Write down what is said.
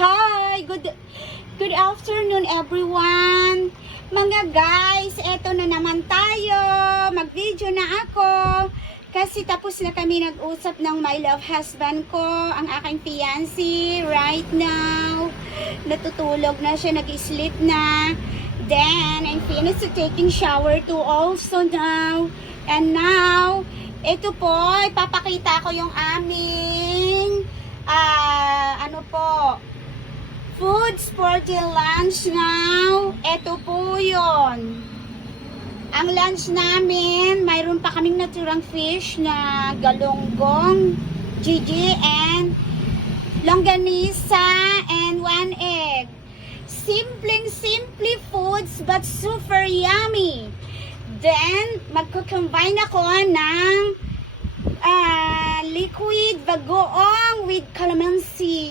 Hi! Good afternoon everyone! Mga guys, eto na naman tayo. Mag-video na ako. Kasi tapos na kami nag-usap ng my love husband ko, ang aking fiancé right now. Natutulog na siya, nag-sleep na. Then, I'm finished taking shower too also now. And now, ito po, ipapakita ko yung aming foods for the lunch now. Ito po yun. Ang lunch namin, mayroon pa kaming naturang fish na galunggong, Gigi, and longganisa, and 1 egg. Simple foods but super yummy. Then, magko-combine ako ng liquid bagoong with calamansi.